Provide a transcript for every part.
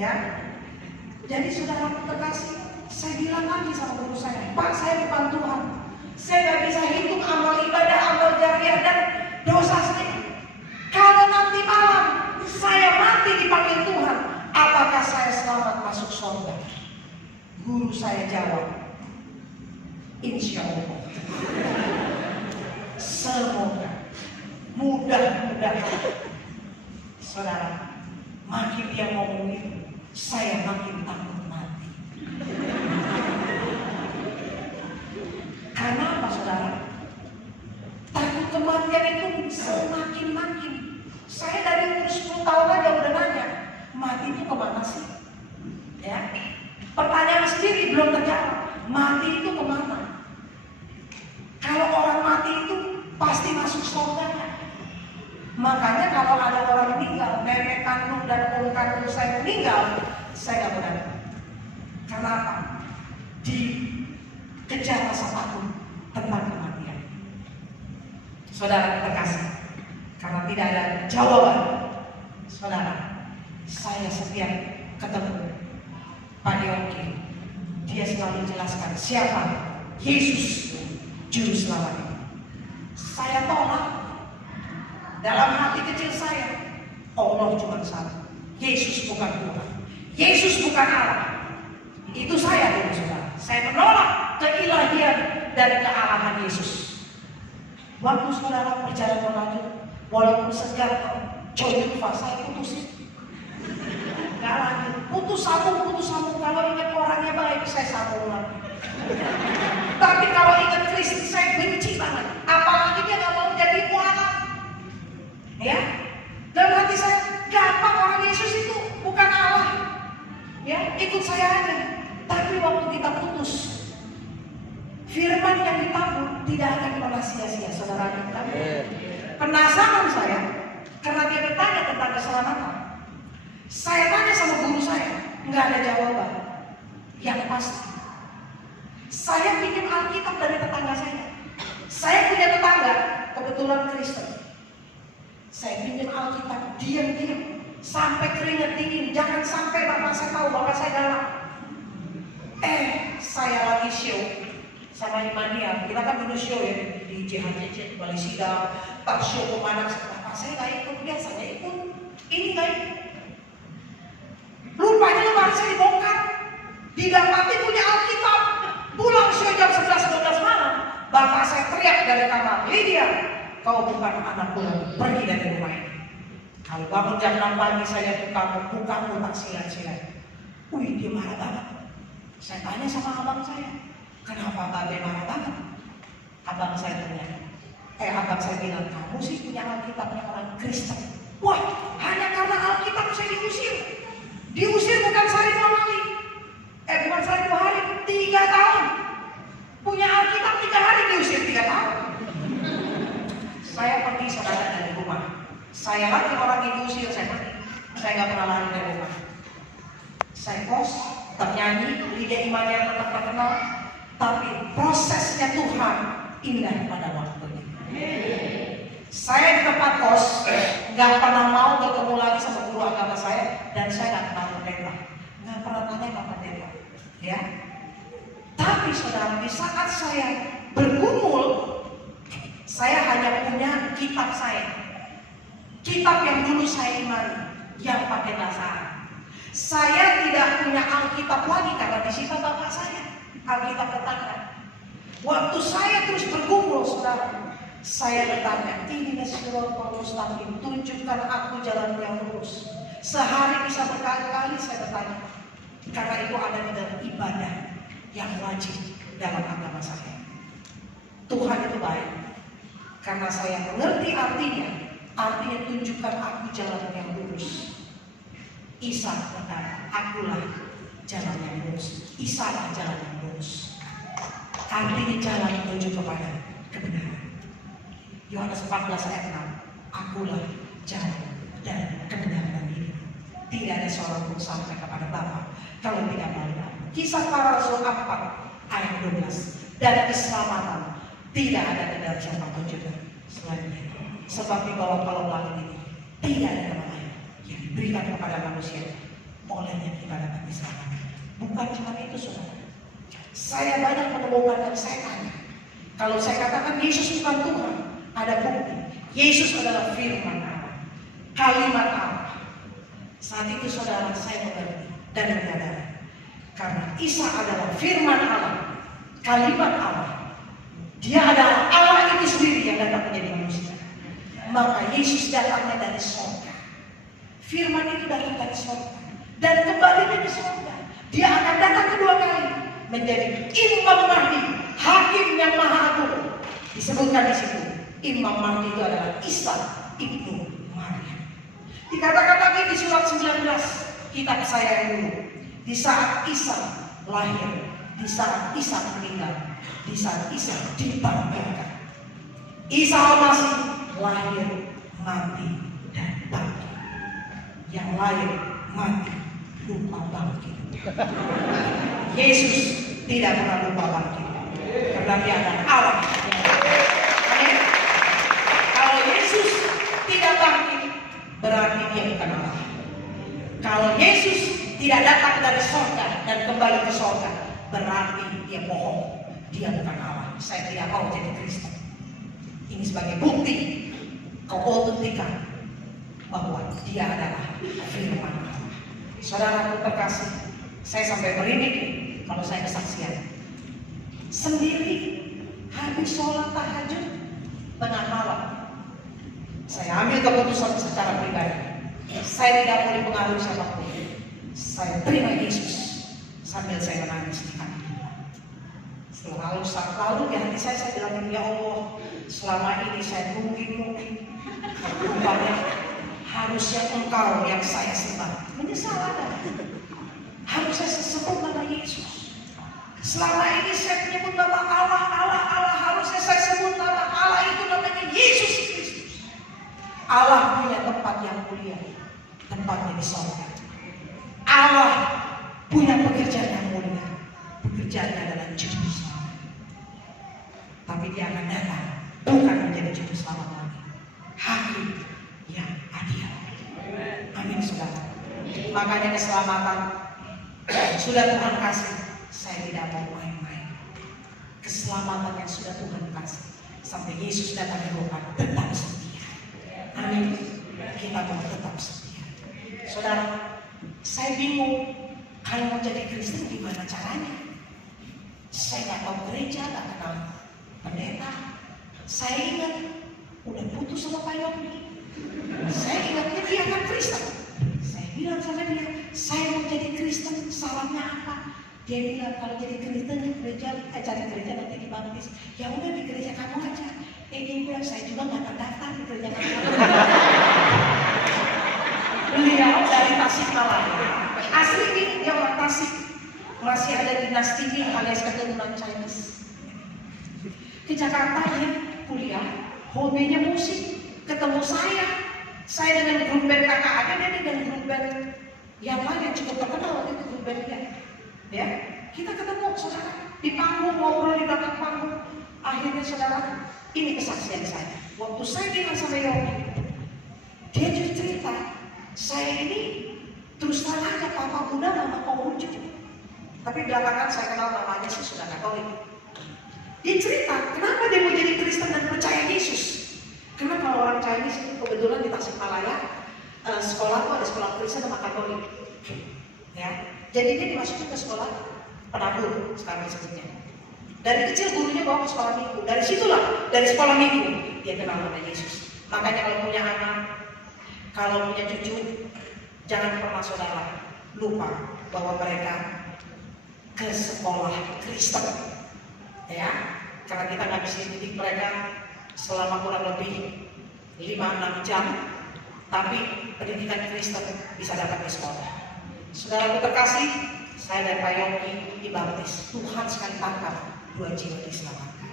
Ya. Jadi saudara terkasih, saya bilang lagi sama guru saya, Pak, saya bukan Tuhan. Saya nggak bisa hitung amal ibadah, amal jariah dan dosa saya. Kalau nanti malam saya mati dipanggil Tuhan, apakah saya selamat masuk surga? Guru saya jawab, insya Allah. Semoga, mudah-mudahan. Saudara, makin dia ngomong itu, saya makin takut mati. Karena apa saudara? Takut kematian itu semakin-makin. Saya dari umur 10 tahun aja udah nanya, mati itu kemana sih? Ya, pertanyaan sendiri belum terjawab. Mati itu kemana? Kalau orang mati itu pasti masuk surga. Makanya kalau ada orang meninggal, nenek kandung dan om kandung saya meninggal, saya nggak berani. Kenapa? Dikejar rasa takut tentang kematian. Saudara terkasih, karena tidak ada jawaban, saudara, saya setiap ketemu Pak Yongki, dia selalu jelaskan siapa Yesus Juru Selamat itu. Saya tolak dalam hati kecil saya, Allah cuma satu, Yesus bukan Tuhan, Yesus bukan Allah. Itu saya dulu saudara. Saya menolak keilahian dan kealahan Yesus. Waktu saudara perjalanan lanjut, walaupun segar coba saya putusin. Gak lanjut, putus sambung. Kalau ingat orangnya baik, saya sambung lagi. Tapi kalau ingat Kristus, saya benci banget. Apalagi dia gak mau jadi mualaf. Ya, dalam hati saya, gampang orang Yesus itu bukan Allah. Ya, ikut saya aja. Tapi waktu kita putus, firman yang ditabur tidak akan pernah sia-sia, saudara kita. Penasaran saya, karena dia bertanya tentang keselamatan. Saya tanya sama guru saya, nggak ada jawaban yang pasti. Saya pinjam Alkitab dari tetangga saya. Saya punya tetangga, kebetulan Kristen. Saya pinjam Alkitab, diam-diam, sampai keringat dingin. Jangan sampai bapak saya tahu, bapak saya galak. Saya lagi show sama Imania. Kita kan dulu show ya di JHCC, Bali Sidang, tak show pemanang. Bapak saya nggak ikut, biasanya ikut. Ini nggak ikut. Rupanya lemari saya dibongkar, didapati punya Alkitab. Pulang show jam 11-12 malam, bapak saya teriak dari kamar, Lydia, kau bukan anakku, pergi dari rumah ini. Kalau bangun jam 6 pagi saya bukamu tak silat-silat. Wih, dia marah banget. Saya tanya sama abang saya, kenapa Babe marah banget? Abang saya bilang, kamu sih punya Alkitabnya orang Kristen. Wah, hanya karena Alkitab saya diusir. Diusir bukan sehari 2 kali. Bukan sehari 2 hari, 3 tahun. Punya Alkitab 3 hari, diusir 3 tahun. Saya pergi saudara dari rumah. Saya lagi orang yang diusir, saya pergi. Saya nggak pernah lari dari rumah. Saya kos, ternyanyi, Lydia Imania tetap terkenal. Tapi prosesnya Tuhan indah pada waktunya. Saya di tempat kos, nggak pernah mau bertemu lagi sama guru agama saya, dan saya nggak kenal pendeta, nggak pernah tanya sama pendeta, ya. Tapi saudara, di saat saya bergumul, saya hanya punya kitab saya, kitab yang dulu saya imani, yang pakai bahasa Arab. Saya tidak punya Alkitab lagi karena disita bapak saya, Alkitab tetangga. Waktu saya terus bergumul, saudara, saya bertanya, ini Siratal Mustaqim, tunjukkan aku jalan yang lurus. Sehari bisa berkali-kali saya bertanya, karena itu ada di dalam ibadah yang wajib dalam agama saya. Tuhan itu baik, karena saya mengerti artinya tunjukkan aku jalan yang lurus. Isa berkata, akulah jalan yang lurus. Isa lah jalan yang lurus. Artinya jalan menuju kepada kebenaran. Yohanes 14 ayat 6, akulah jalan dan kebenaran ini. Tidak ada seorang pun sampai kepada Bapa kalau tidak melalui aku. Kisah Para Rasul 4 ayat 12. Dan keselamatan tidak ada di dalam siapapun juga selain dia. Sebab di bawah kolong langit ini tidak ada nama lain yang diberikan kepada manusia olehnya diselamatkan. Bukan cuma itu saudara. Saya banyak menemukan dan saya tanya. Kalau saya katakan Yesus bukan Tuhan, ada bukti. Yesus adalah firman Allah, kalimat Allah. Saat itu saudara saya mengerti dan menyadari. Karena Isa adalah firman Allah, kalimat Allah. Dia adalah Allah itu sendiri yang datang menjadi manusia. Maka Yesus datangnya dari surga. Firman itu datang dari surga dan kembali dari surga. Dia akan datang kedua kali menjadi Imam Mahdi, Hakim yang Maha Agung. Disebutkan di situ, Imam Mahdi itu adalah Isa ibnu Maryam. Dikatakan lagi di surat 19 kitab saya yang dulu, di saat Isa lahir, di saat Isa meninggal, di saat Isa dibangkitkan, Isa Al-Masih lahir, mati, dan bangkit. Yang lahir, mati, lupa bangkit. Yesus tidak pernah lupa bangkit, karena Dia adalah Allah. Amin. Kalau Yesus tidak bangkit, berarti Dia bukan Allah. Kalau Yesus tidak datang dari surga dan kembali ke surga, berarti Dia bohong. Dia bukan Allah. Saya tidak mau jadi Kristen. Ini sebagai bukti keautentikan bahwa Dia adalah firman Allah. Saudara terkasih, saya sampai merinding kalau saya kesaksian. Sendiri habis sholat tahajud tengah malam, saya ambil keputusan secara pribadi. Saya tidak boleh pengaruhi siapapun. Saya terima Yesus sambil saya menangis di hati. Lalu di hati saya bilang, ya Allah, selama ini saya mungkin rupanya harusnya Engkau yang saya sembah. Menyesal ada. Harusnya saya sebut nama Yesus. Selama ini saya menyebut nama Allah. Harusnya saya sebut nama Allah itu namanya Yesus Kristus. Allah punya tempat yang mulia, tempatnya di surga. Allah punya pekerjaan yang mulia, pekerjaannya adalah juru selamat. Tapi Dia akan datang bukan menjadi juru selamat lagi, Hakim yang adil. Amin saudara. Makanya keselamatan sudah Tuhan kasih, saya tidak mau main-main. Keselamatan yang sudah Tuhan kasih sampai Yesus datang ke dunia, tetap setia. Amin. Kita mau tetap setia. Saudara, saya bingung kalau mau jadi Kristen gimana caranya. Saya nggak tahu gereja, nggak kenal pendeta. Saya ingat udah putus sama Pak Yogi. Saya ingatnya dia kan Kristen. Saya bilang sama dia, saya mau jadi Kristen, salahnya apa? Dia bilang kalau jadi Kristen cari gereja nanti dibaptis. Ya udah di gereja kamu aja. Dia bilang saya juga nggak terdaftar di gereja kamu. Beliau dari Tasikmalaya. Asli dia orang Tasik. Masih ada dinasti Ming alias keturunan Chinese. Ke Jakarta dia kuliah, hobinya musik. Ketemu saya dengan grup band kakak ada, dia dengan grup band yang lain yang cukup terkenal waktu itu grup bandnya. Ya, kita ketemu saudara di panggung, ngobrol di belakang panggung. Akhirnya saudara, ini kesaksian saya. Waktu saya bilang sama Yogi, dia juga cerita, saya ini terus terang aja papa Buddha, mama Konghucu. Tapi belakangan saya kenal namanya sih sudah Katolik. Dia cerita, kenapa dia mau jadi Kristen dan percaya Yesus? Karena kalau orang Chinese itu kebetulan di Tasikmalaya, sekolah tuh ada sekolah Kristen sama Katolik. Ya, jadi dia dimasukin ke sekolah penabur sekarang disebutnya. Dari kecil gurunya bawa ke sekolah minggu. Dari situlah, dari sekolah minggu dia kenal nama Yesus. Makanya kalau punya anak, kalau punya cucu, jangan pernah saudara lupa bahwa mereka ke sekolah Kristen. Ya, karena kita nggak bisa didik mereka selama kurang lebih 5-6 jam, tapi pendidikan Kristen bisa dapat di sekolah. Saudaraku terkasih, saya dan Pak Yogi dibaptis. Tuhan sekali tangkap 2 jiwa diselamatkan.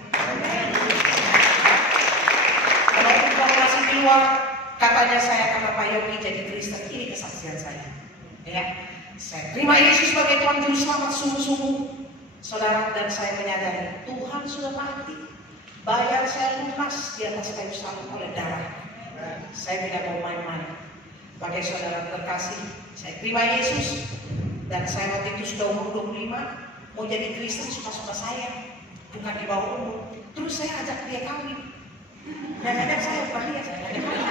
Kalau informasi keluar, katanya saya karena Pak Yogi jadi Kristen, ini kesaksian saya. Ya, saya terima Yesus sebagai Tuhan Juru Selamat sungguh-sungguh. Saudara dan saya menyadari Tuhan sudah mati, bayar saya lunas di atas kayu salib oleh darah. Saya tidak mau main-main. Bagi saudara terkasih, saya terima Yesus Dan saya waktu itu sudah umur 25, mau jadi Kristen suka-suka saya, bukan di bawah umur. Terus saya ajak dia kawin. Dan ajak saya, bukan dia, saya ajak kawin.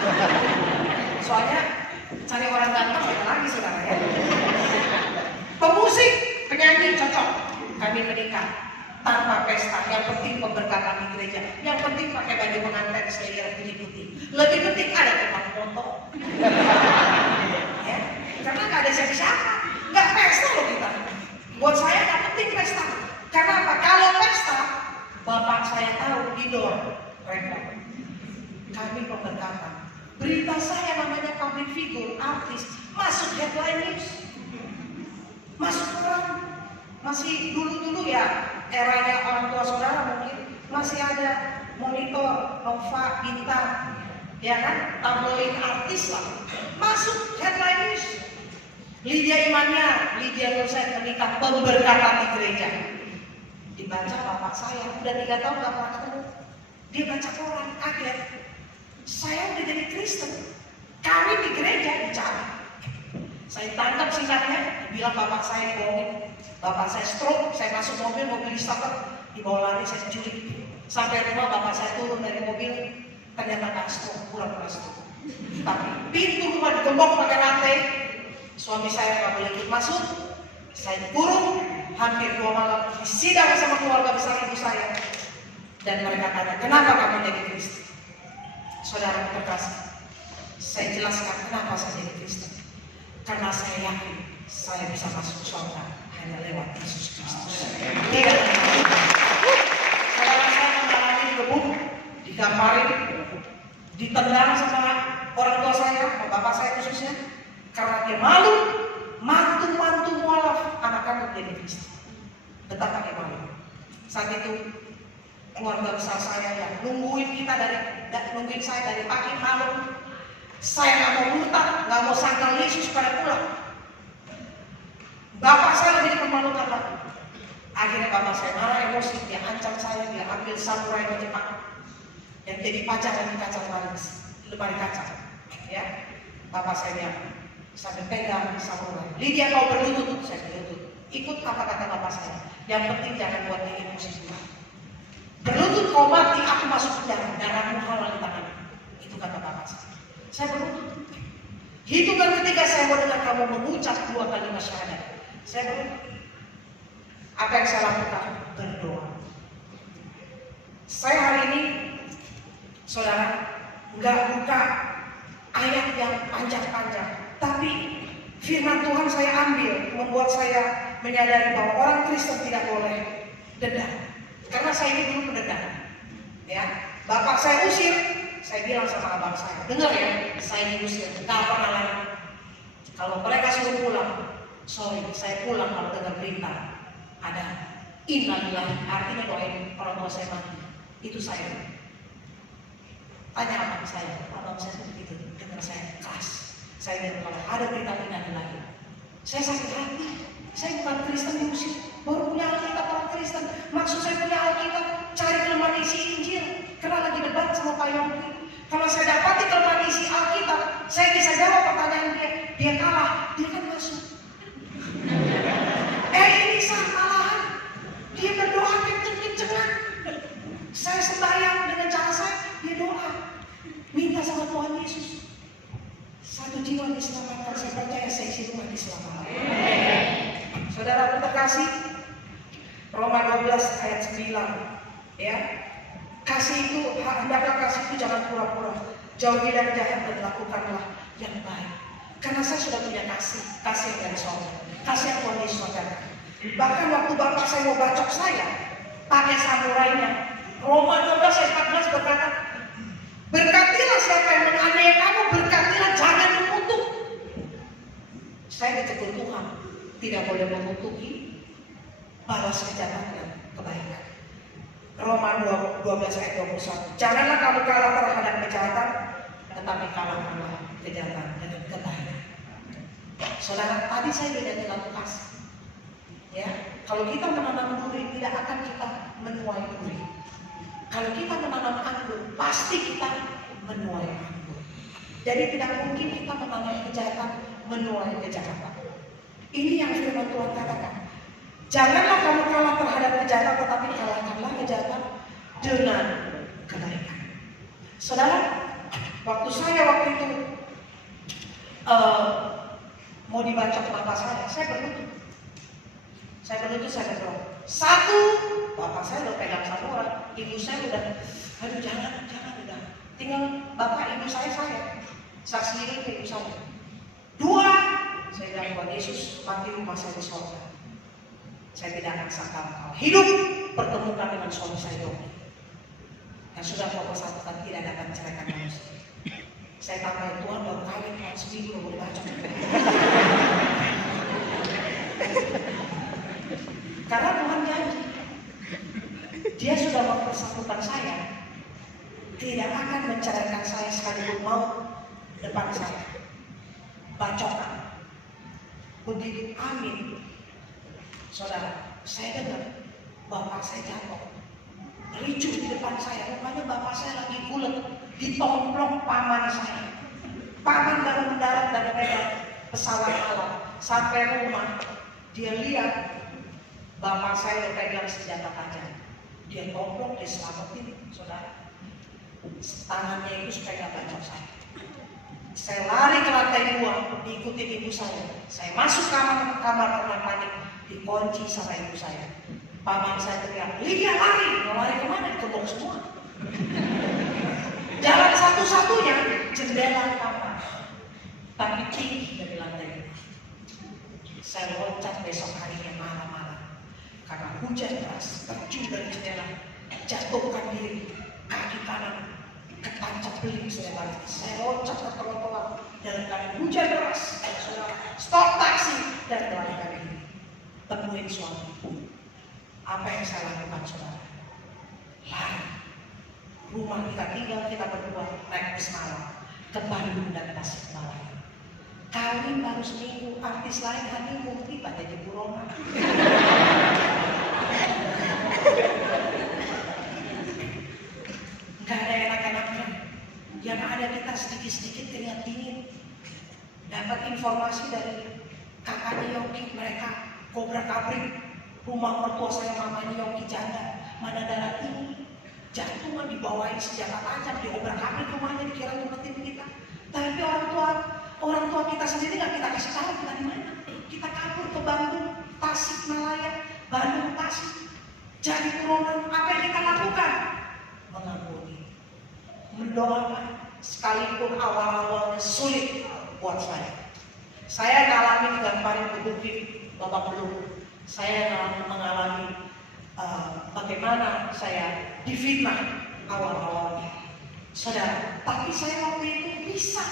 Soalnya cari orang ganteng beda lagi saudara ya. Pemusik, penyanyi cocok, kami menikah tanpa pesta. Yang penting pemberkatan di gereja. Yang penting pakai baju pengantin selera putih-putih. Lebih penting ada tukang foto. Ya, karena nggak ada siapa-siapa, nggak pesta loh kita. Buat saya nggak penting pesta. Karena apa? Kalau pesta, bapak saya tahu didor, repot. Kami pemberkatan. Berita saya namanya public figure, artis, masuk headline news, masuk koran. Masih dulu ya, eranya orang tua saudara mungkin masih ada Monitor, Nova, Bintang, ya kan, tabloid artis lah, masuk headline news. Lydia Imania, Lydia Nursaid menikah, pemberkatan di gereja. Dibaca bapak saya, udah 3 tahun gak pernah ketemu. Dia baca koran, kaget. Saya udah jadi Kristen, kami di gereja dicari. Saya tangkap singkatnya, bilang bapak saya dibohongin. Bapak saya stroke, saya masuk mobil distarter, dibawa lari, saya culik. Sampai rumah bapak saya turun dari mobil, ternyata gak stroke, pura-pura stroke. Tapi pintu rumah digembok pakai rantai, suami saya gak boleh ikut masuk. Saya dikurung, hampir 2 malam, disidang sama keluarga besar ibu saya. Dan mereka tanya, kenapa kamu jadi Kristen? Saudara terkasih, saya jelaskan kenapa saya jadi Kristen. Karena saya yakin saya bisa masuk surga hanya lewat Yesus Kristus. Tidak. Saudara saya mengalami gebuk, digambarin, ditendang sama orang tua saya, sama bapak saya khususnya, karena dia malu, mantu mualaf anak-anak jadi Kristen. Betapa dia malu. Saat itu keluarga besar saya yang nungguin saya dari pagi malam. Saya nggak mau murtad, nggak mau sangkal Yesus pada pulang. Bapak saya lebih memalukan lagi. Akhirnya bapak saya marah, emosi, dia ancam saya, dia ambil samurai di Jepang yang jadi pacar di kaca lemari kaca. Ya, bapak saya dia sampai pegang samurai. Lydia kau berlutut, saya berlutut. Ikut apa kata bapak saya. Yang penting jangan buat dia emosi juga. Berlutut kau mati, aku masuk penjara, darahmu halal di tanganmu. Itu kata bapak saya. Saya berlutut. Hitungan ketika saya mau dengar kamu mengucap 2 kalimat syahadat, saya berlutut. Apa yang saya lakukan? Berdoa. Saya hari ini, saudara, nggak buka ayat yang panjang-panjang, tapi firman Tuhan saya ambil, membuat saya menyadari bahwa orang Kristen tidak boleh dendam. Karena saya ini dulu pendendam. Ya, bapak saya usir, saya bilang sama abang saya, dengar ya, saya diusir, gak pernah lari. Kalau mereka suruh pulang, sorry, saya pulang kalau dengar berita ada innalillahi, artinya doain orang tua saya mati. Itu saya. Tanya abang saya seperti itu, dengar saya keras. Saya bilang kalau ada berita innalillahi, saya sakit hati. Saya bukan Kristen diusir, baru punya Alkitab orang Kristen. Maksud saya punya Alkitab, cari kelemahan isi Injil. Karena lagi debat sama Pak Yongki. Kalau saya dapati kelemahan isi Alkitab, saya bisa jawab pertanyaan dia. Dia kalah, dia kan masuk. Ini malahan, dia berdoa kenceng-kencengan. Saya sembahyang dengan cara saya, dia doa. Minta sama Tuhan Yesus. 1 jiwa diselamatkan, saya percaya saya isi rumah diselamatkan. Saudara terkasih, Roma 12 ayat 9, ya. Kasih itu, hendaklah kasih itu jangan pura-pura. Jauhi dari jahat dan lakukanlah yang baik. Karena saya sudah punya kasih yang dari sorga, kasih yang Tuhan Yesus ajarkan. Bahkan waktu bapak saya mau bacok saya, pakai samurainya. Roma 12 ayat 14 berkata, berkatilah siapa yang menganiaya kamu, berkatilah jangan mengutuk. Saya ditegur Tuhan, tidak boleh mengutuki, balas kejahatan dan kebaikan. Roma 12 ayat 21. Janganlah kamu kalah terhadap kejahatan, tetapi kalahkanlah kejahatan dengan kebaikan. Saudara, tadi saya sudah dalam kasih. Ya, kalau kita menanam duri, tidak akan kita menuai duri. Kalau kita menanam anggur, pasti kita menuai anggur. Jadi tidak mungkin kita menanam kejahatan, menuai kejahatan. Ini yang firman Tuhan katakan. Janganlah kamu kalah terhadap kejahatan, tetapi kalahkanlah kejahatan dengan kebaikan. Saudara, waktu itu mau dibaca ke bapak saya berlutut. Saya berdoa. Satu, bapak saya udah pegang satu orang, ibu saya udah, aduh jangan udah. Tinggal bapak ibu saya. Saksiin ke ibu saya. Dua, saya bilang Tuhan Yesus mati rumah saya di surga. Saya tidak akan sangka kalau hidup pertemukan dengan suami saya Yogi. Yang sudah mempersatukan tidak akan menceraikan manusia. Saya tambahin Tuhan baru kawin seminggu boleh baca. Karena Tuhan janji, Dia sudah mempersatukan saya, tidak akan menceraikan saya sekalipun mau depan saya. Bacokan. Begitu amin. Saudara, saya dengar bapak saya jatuh, ricuh di depan saya. Rupanya bapak saya lagi kulet, ditomplok paman saya. Paman baru mendarat dari pesawat malam sampai rumah, dia lihat bapak saya pegang senjata tajam. Dia tomplok, dia selamatin, saudara. Tangannya itu supaya gak bacok saya. Saya lari ke lantai 2, diikuti ibu saya. Saya masuk kamar karena panik, dikunci sama ibu saya. Paman saya teriak, Lydia lari! Mau lari kemana? Diketuk semua. Jalan satu-satunya jendela kamar, tapi tinggi dari lantai 2. Saya loncat besok harinya malam-malam. Karena hujan deras, terjun dari jendela, jatuhkan diri, kaki kanan ketancap beling saya balik. Saya loncat ke trotoar dalam keadaan hujan deras. Saudara, stop taksi dan melarikan diri. Temuin suami. Apa yang saya lakukan, saudara? Lari. Rumah kita tinggal, kita berdua naik bus malam ke Bandung dan Tasikmalaya. Kawin baru seminggu, artis lain honeymoon tiba jadi buronan. Gak ada enak-enaknya. Yang ada kita sedikit-sedikit keringat dingin. Dapat informasi dari kakaknya Yongki, mereka kobra-kabrik. Rumah mertua saya mamanya Yongki janda, mana darah tinggi. Jantungan dibawain senjata tajam, diobrak-abrik rumahnya, dikira ngumpetin kita. Tapi orang tua kita sendiri nggak kita kasih tahu kita di mana. Kita kabur ke Bandung, Tasikmalaya, Bandung, Tasik. Jadi buronan, apa yang kita lakukan? Mengampuni, mendoakan, sekalipun awal-awalnya sulit buat saya. Saya mengalami digamparin ke bukit babak belur. Saya mengalami bagaimana saya difitnah awal-awalnya. Saudara, tapi saya waktu itu bisa.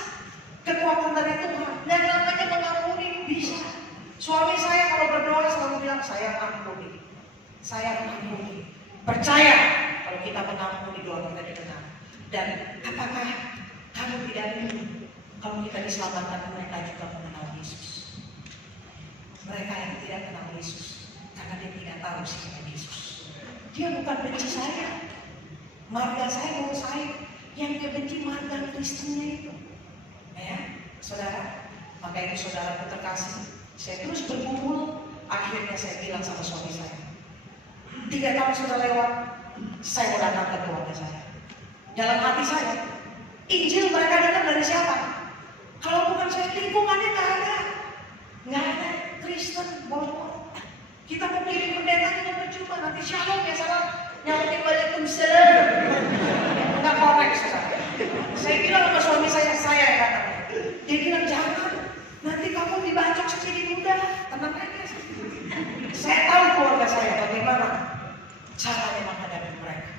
Kekuatan dari Tuhan. Yang namanya mengampuni bisa. Suami saya kalau berdoa selalu bilang, saya ampuni. Saya mengampuni. Percaya kalau kita mengampuni doa kita didengar. Dan apakah kamu tidak ingin kalau kita diselamatkan mereka juga mengenal Yesus? Mereka yang tidak kenal Yesus karena dia tidak tahu siapa Yesus. Dia bukan benci saya. Marga saya mau saya. Yang dia benci marga Kristennya itu. Ya, saudara. Maka itu saudara terkasih. Saya terus bergumul. Akhirnya saya bilang sama suami saya, 3 tahun sudah lewat, saya mau datang ke keluarga saya. Dalam hati saya, Injil mereka dengar dari siapa? Kalau bukan saya, lingkungannya nggak ada Kristen, bol-bol. Kita mau kirim pendeta juga percuma, nanti shalom ya salah, nyautin Waalaikumsalam. Nggak korek saudara. Saya bilang sama suami saya yang datang. Dia bilang jangan, nanti kamu dibacok segini muda, tenang aja. Saya tahu keluarga saya bagaimana caranya menghadapi mereka.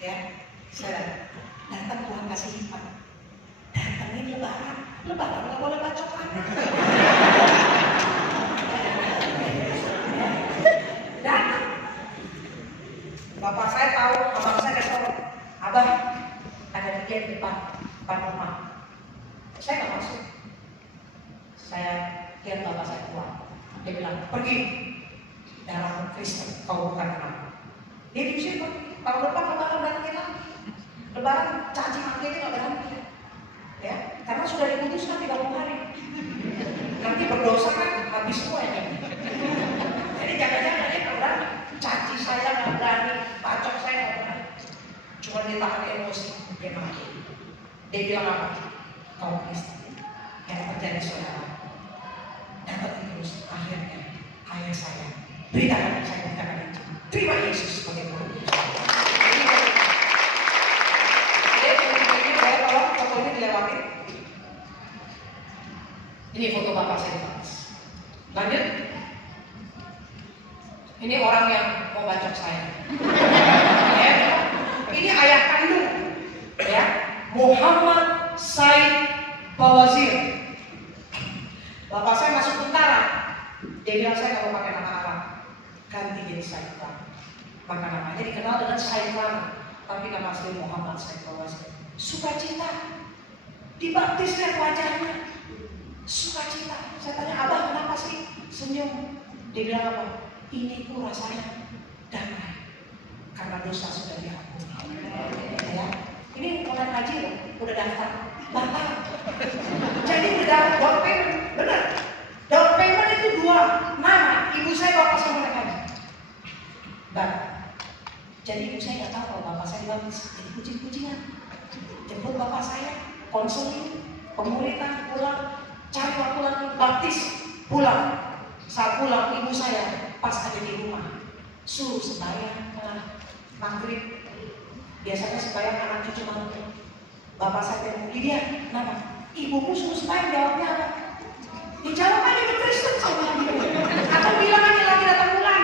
Ya, saya datang Tuhan kasih lipat. Datangin lebaran nggak boleh bacokan. Datang. Bapak saya tahu, abang saya kesel. Abang, ada dia di depan rumah. Saya nggak masuk. Saya lihat bapak saya keluar. Dia bilang, pergi. Dalam Kristen, kau bukan kenal. Dia diusir, tahun depan lebaran datangin lagi. Lebaran caci maki aja nggak berhenti. Ya, karena sudah diputuskan 30 hari. Nanti berdosa kan habis semua ya kan? Jadi jangan-jangan dia orang caci saya nggak berani, bacok saya nggak berani, cuma ditahan emosi dia mati. Dia bilang apa? Kau Kristen. Yang terjadi saudara, dapat terus akhirnya ayah saya beritakan saya beritakan Injil, terima Yesus sebagai Tuhan. Ini saya tolong fotonya dilewatin. Ini foto bapak saya. Lanjut. Ini orang yang mau bacok saya. Ya. Ini ayah kandung, ya, Muhammad Said Bawazir. Bapak saya masuk tentara. Dia bilang saya kalau pakai nama Arab, ganti jadi Said Khan. Maka namanya dikenal dengan Said Khan, tapi nama asli Muhammad Said Bawazir. Sukacita, dibaptis lihat wajahnya, sukacita. Saya tanya, abah kenapa sih senyum? Dia bilang apa? Ini ku rasanya damai, karena dosa sudah diampuni. Ya, ini mulai haji loh, udah daftar batal. Jadi udah down payment, benar. Down payment itu 2 nama, ibu saya bapak saya mulai haji. Jadi ibu saya nggak tahu kalau bapak saya baptis, jadi kucing-kucingan. Jemput bapak saya, konseling, pemuritan, pulang, cari waktu lagi, baptis, pulang. Saat pulang ibu saya pas ada di rumah, suruh sembahyang maghrib. Biasanya sembahyang anak cucu mantu. Bapak saya bilang, Lydia, kenapa? Ibumu suruh sembahyang, jawabnya apa? Dijawab aja di Kristen sama ibu. Atau bilang aja lagi datang bulan.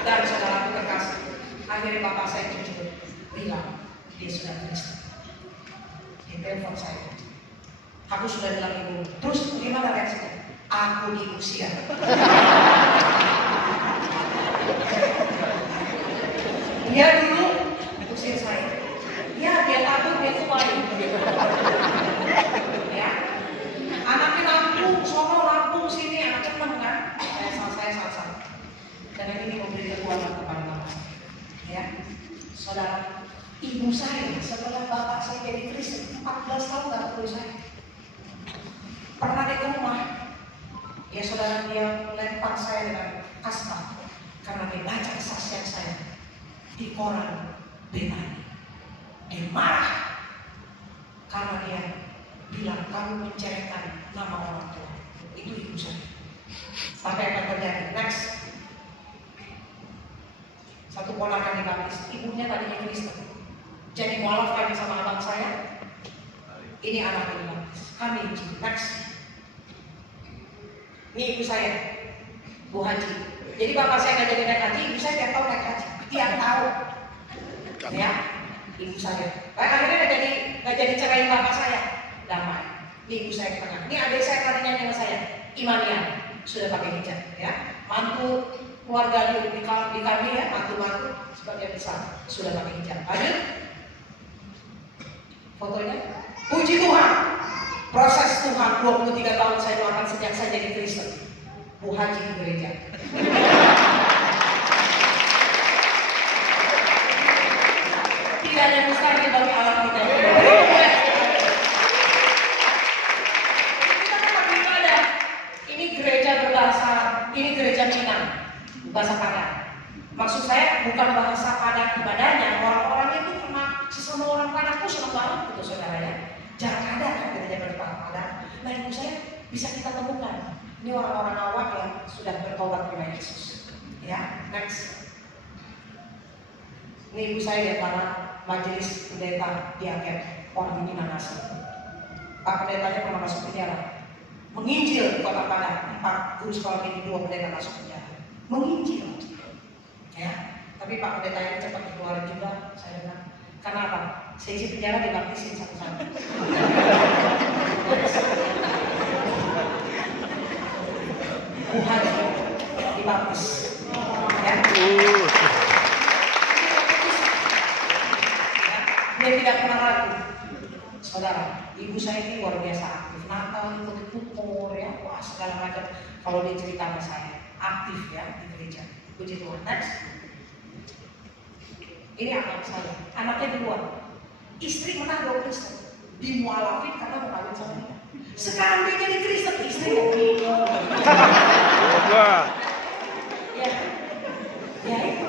Dan saudara terkasih, akhirnya bapak saya jujur bilang dia sudah Kristen. Dia telepon saya. Aku sudah bilang ibu, terus gimana reaksinya? Aku diusir. Dia dulu usir saya. Ya, dia takut, dia kembali. Ya, anaknya Lampung, sono Lampung sini, anaknya senang kan? Saya salah. Dan ini memberi kekuatan kepada bapak. Ya, saudara, ibu saya setelah bapak saya jadi Kristen 14 tahun nggak ketemu saya. Pernah dia ke rumah, ya saudara, dia lempar saya dengan kasta karena dia baca kesaksian saya di koran Betani. Dia marah karena dia bilang kamu menceritakan nama orang tua. Itu ibu saya. Apa yang akan terjadi? Next, satu ponakan dibaptis, ibunya tadinya Kristen. Jadi mualaf kami sama abang saya. Ini anak yang dibaptis. Kami Injil. Next. Ini ibu saya, Bu Haji. Jadi bapak saya nggak jadi naik haji, ibu saya tiap tahun naik haji. Tiap tahun, ya, ibu saya. Akhirnya nggak jadi cerain bapak saya, damai. Ini ibu saya ke tengah. Ini adik saya tadinya sama saya, Imanian, sudah pakai hijab, ya. Mantu keluarga di kami ya, mantu sebagian besar sudah pakai hijab. Lanjut, fotonya. Puji Tuhan. Proses Tuhan 23 tahun saya doakan sejak saya jadi Kristen. Bu Haji di gereja. Tidak ada yang mustahil bagi Allah kita. Kita kan beribadah. Ini gereja berbahasa, ini gereja Minang, bahasa Padang. Maksud saya bukan bahasa Padang ibadahnya. Orang-orang itu karena sesama orang Padang itu senang banget gitu saudara ya. Jarang ada kan gereja berpada. Nah ibu saya bisa kita temukan. Ini orang-orang awam yang sudah bertobat kepada Yesus. Ya, next. Ini ibu saya di antara majelis pendeta diangkat orang di Minangkabau. Pak pendetanya pernah masuk penjara. Menginjil di kota Padang. Pak guru sekolah ini 2 pendeta masuk penjara. Menginjil. Ya, tapi Pak pendeta ini cepat dikeluarin juga. Saya dengar. Karena apa? Seisi penjara dibaptisin satu-satu. Bu Haji dibaptis. Ya. Dia tidak pernah ragu. Saudara, ibu saya ini luar biasa aktif. Natal ikut pukul ya, wah segala macam. Kalau dia cerita sama saya, aktif ya di gereja. Puji Tuhan. Next. Ini anak saya, anaknya di luar. Istri menang 2 Kristen, dimualafin karena mau kawin sama dia. Sekarang dia jadi Kristen, istrinya bingung. Ya, ya itu.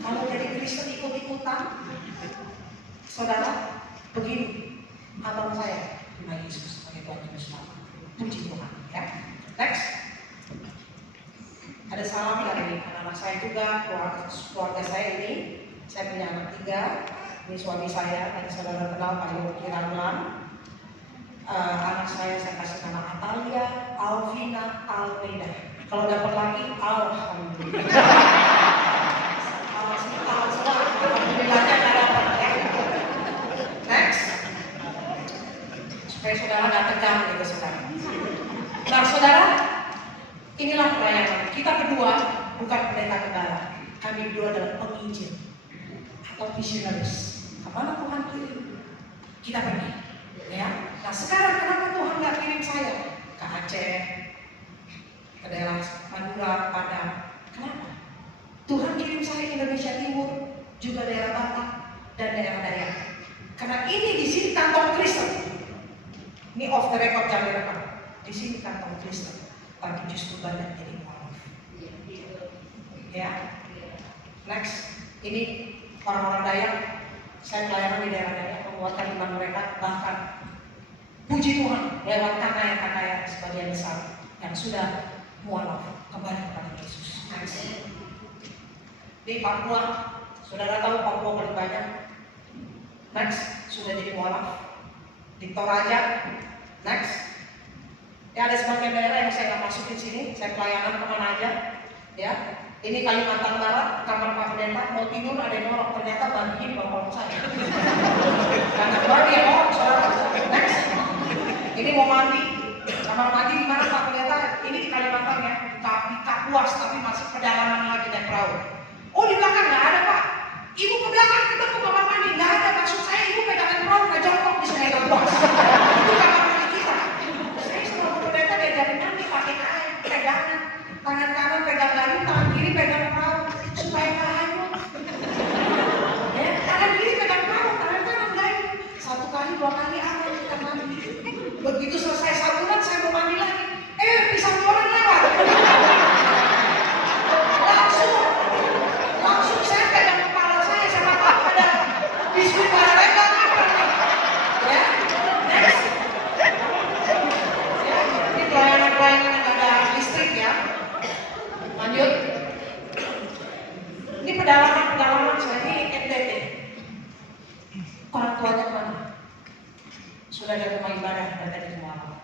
Kalau jadi Kristen ikut-ikutan, saudara, begini, abang saya, terima Yesus, sebagai Tuhan Yesus. Puji Tuhan, ya. Next. Ada salam dari anak-anak saya juga, keluarga saya ini. Saya punya anak 3. Ini suami saya, dan saudara kenal Pak Yogi Ramlan. Anak saya kasih nama Atalia, Alvina, Almeida. Kalau dapat lagi, alhamdulillah. Alhamdulillahnya nggak dapat, ya. Next. Supaya saudara nggak tegang gitu sekarang. Nah, saudara, inilah pelayanan. Kita berdua bukan pendeta kendala. Kami berdua adalah penginjil atau visionaris. Kemana Tuhan kirim? Kita pergi. Ya. Nah, sekarang kenapa Tuhan nggak kirim saya ke Aceh, ke daerah Madura, Padang? Kenapa? Tuhan kirim saya ke Indonesia Timur, juga daerah Batak dan daerah Dayak. Karena ini di sini kantong Kristen. Ini off the record, jangan direkam. Di sini kantong Kristen, tapi justru banyak jadi mualaf. Ya. Next, ini orang-orang Dayak. Saya pelayanan di daerah Dayak, menguatkan iman mereka, bahkan puji Tuhan lewat kakak-kakak sebagian besar yang sudah mualaf kembali kepada Yesus. Next. Di Papua, saudara tahu Papua paling banyak. Next, sudah jadi mualaf. Di Toraja. Next. Ya, ada sebagian daerah yang saya nggak masukin sini, saya pelayanan kemana aja, ya. Ini Kalimantan Barat, kamar Pak Pendeta, mau tidur ada yang ngorok, ternyata bagian di bawah saya. Karena baru dia ngorok, saudara. Next. Ini mau mandi, kamar mandi di mana Pak Pendeta? Ini di Kalimantan ya, di Kapuas, tapi masih perjalanan lagi naik perahu. Oh, di belakang nggak ada Pak. Ibu ke belakang ketemu kamar mandi, nggak ada. Maksud saya ibu pegangan perahu nggak jongkok di Sungai Kapuas. Itu kamar mandi kita. Saya sama Pak Pendeta diajarin mandi pakai kain, pegangan. Tangan kanan pegang kayu, tangan kiri pegang perahu supaya nggak hanyut. Ya, tangan kiri pegang perahu, tangan kanan kayu. 1 kali, 2 kali aman kita mandi. Begitu selesai sabunan, saya mau mandi lagi. Pisang goreng lewat. Langsung saya pegang kepala saya sama Pak ada biskuit bareng apa nih? Ya, next. Ya, ini pelayanan-pelayanan yang ada listrik ya. Lanjut. Ini pedalaman saya ini NTT. Orang tuanya mana? Sudah ada rumah ibadah dan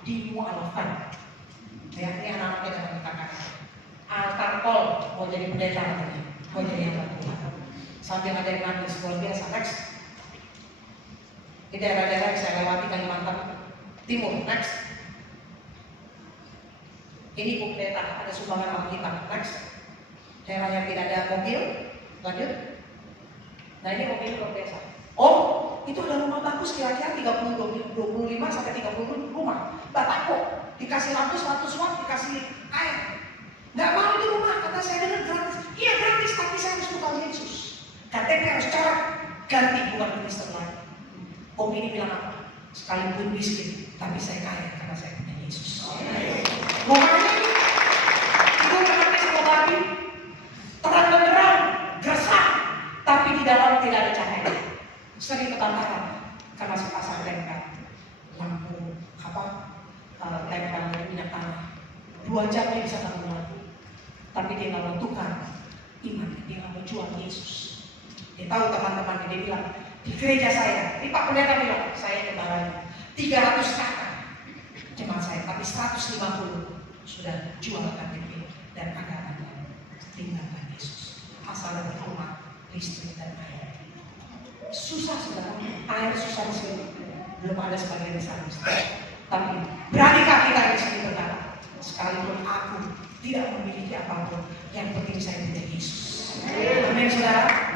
dimualafkan. Ya, ini anak-anaknya dengan kakak. Altar kol mau jadi pendeta katanya, mau jadi hamba Tuhan. Sambil ada yang nangis luar biasa. Next. Di daerah-daerah yang saya lewati Kalimantan Timur. Next. Ini Bu Pendeta, ada sumbangan Alkitab. Next. Daerah yang tidak ada mobil. Lanjut. Nah, ini mobil luar biasa. Oh, itu ada rumah bagus kira-kira 25 sampai 30 rumah. Batako, dikasih lampu 100 watt, dikasih air. Nggak mau di rumah, kata saya dengar gratis. Iya gratis, tapi saya harus buka Yesus. KTP harus coret, ganti bukan Kristen lagi. Om ini bilang apa? Sekalipun miskin, tapi saya kaya karena saya punya Yesus. Rumahnya itu rumahnya semua babi, terang benderang, gersang, tapi di dalam tidak ada cahaya. Sering kebakaran karena sepasang tempel lampu tempel minyak tanah. 2 jam dia bisa bangun lagi, tapi dia nggak menentukan iman, dia nggak menjual Yesus. Dia tahu teman-teman dia bilang di gereja saya, ini Pak Pendeta bilang saya kembarannya 300 kakak jemaat saya, tapi 150 sudah jual KTP dan agamanya, tinggalkan Yesus. Asal ada rumah, listrik dan air. Susah saudara, air susah di sini, belum ada sebagian besar. Tapi beranikah kita di sini berkata, sekalipun aku tidak memiliki apapun, yang penting saya punya Yesus. Amin saudara.